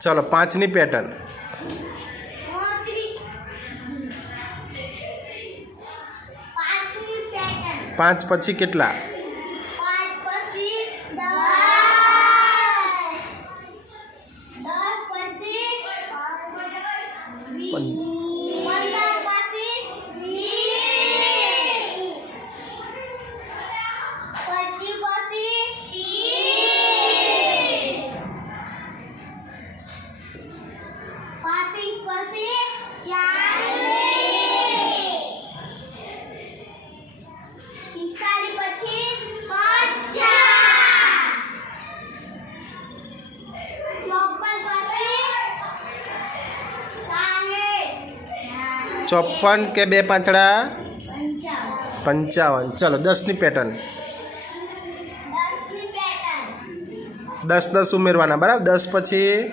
ચલો પાંચની પેટર્ન પાંચ પછી કેટલા? ચોપન કે બે પાંચડા? પંચાવન. ચલો દસની પેટર્ન દસ દસ ઉમેરવાના બરાબર? દસ પછી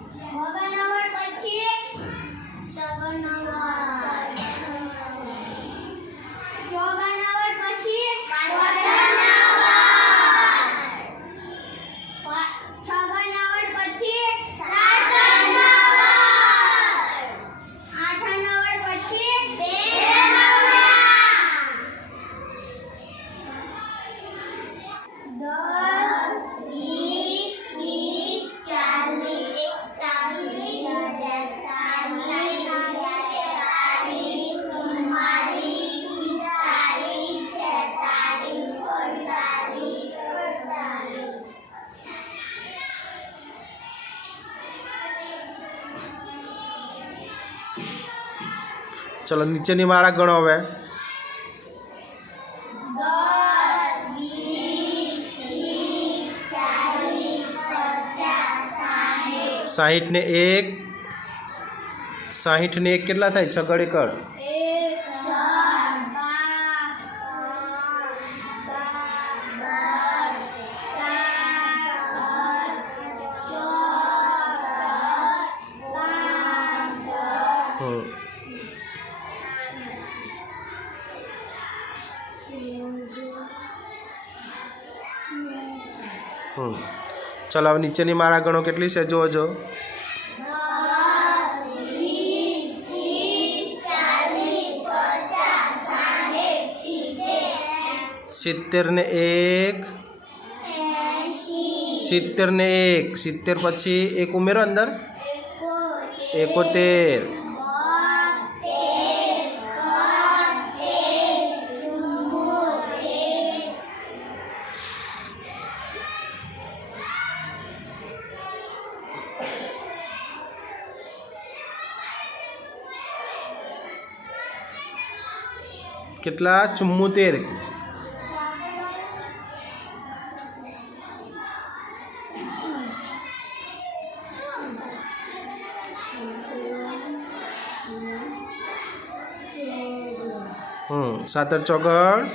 ચલો નીચેની માળા ગણો હવે દસ વીસ ત્રીસ ચાલીસ પચાસ સાઠ સાહીઠ ને એક સાહીઠ ને એક કેટલા થાય છગડે કર એક ચલો, હવે નીચેની માળા ગણો, કેટલી છે? જુઓ જો સિત્તેર ને એક. સિત્તેર ને એક. સિત્તેર પછી એક ઉમેરો અંદર. એકોતેર. કેટલા? ચુમ્મોતેર. સાતર ચોગડ.